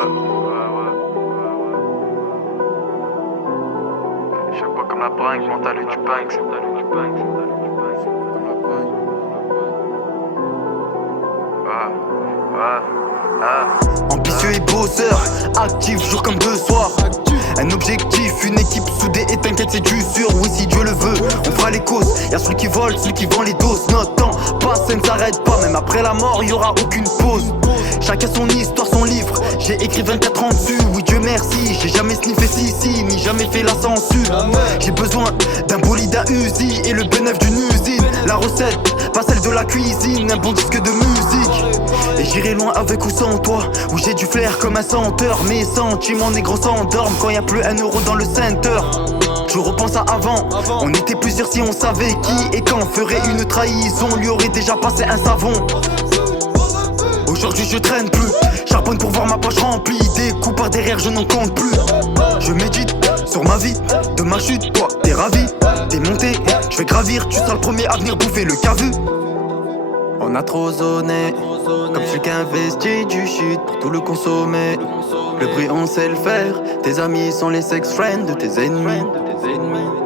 Chaque fois comme la bringue, mental et du banks. Ambitieux et bosseur, actif jour comme de soir. Un objectif, une équipe soudée et t'inquiète c'est du sûr. Oui si Dieu le veut, on fera les causes. Y'a celui qui vole, celui qui vend les doses. Notre temps passe, ça ne s'arrête pas. Même après la mort, y'aura aucune pause. Chacun son histoire, son livre. J'ai écrit 24 ans dessus, oui Dieu merci. J'ai jamais sniffé si, ni jamais fait la censure. J'ai besoin d'un bolide à Uzi et le B9 d'une usine. La recette, pas celle de la cuisine, un bon disque de musique. Et j'irai loin avec ou sans toi, où j'ai du flair comme un senteur. Mes sentiments négros s'endorment quand y'a plus un euro dans le center. Je repense à avant, on était plusieurs si on savait qui et quand ferait une trahison, lui aurait déjà passé un savon. Aujourd'hui je traîne plus, charbonne pour voir ma poche remplie. Des coups par derrière je n'en compte plus. Je médite sur ma vie, de ma chute, toi t'es ravi. T'es monté, je vais gravir, tu seras le premier à venir bouffer le cavu. On a trop zoné, comme celui qui investit du shit pour tout le consommer. Le bruit on sait le faire, tes amis sont les sex friends de tes ennemis.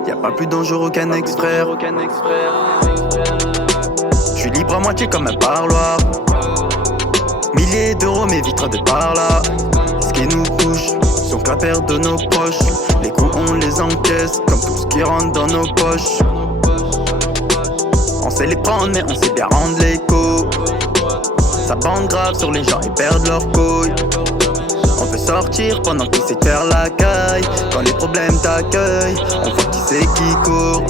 Y'a pas plus dangereux qu'un ex-frère. J'suis libre à moitié comme un parloir. Milliers d'euros mes vitres de par là. Ce qui nous touche sont que la perte de nos proches. Les coups on les encaisse comme tout ce qui rentre dans nos poches. On sait les prendre mais on sait bien rendre l'écho. Ça bande grave sur les gens et perdent leur couilles. On veut sortir pendant qu'ils essaient de faire la caille. Quand les problèmes t'accueillent, on voit qui c'est qui court.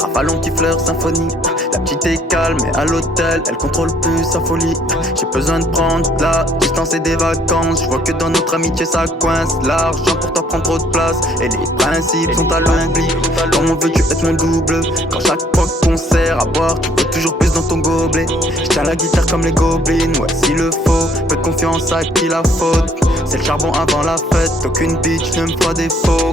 Rafalon qui fleure symphonie. La petite est calme et à l'hôtel, elle contrôle plus sa folie. J'ai besoin de prendre de la distance et des vacances. Je vois que dans notre amitié ça coince. L'argent pour toi prend trop de place et les principes sont à l'oubli. Comment veux-tu être mon double quand chaque fois qu'on sert à boire tu veux toujours plus dans ton gobelet. Je tiens la guitare comme les gobelins, ouais s'il le faut. Peu de confiance à qui la faute. C'est le charbon avant la fête, aucune bitch ne me fera défaut.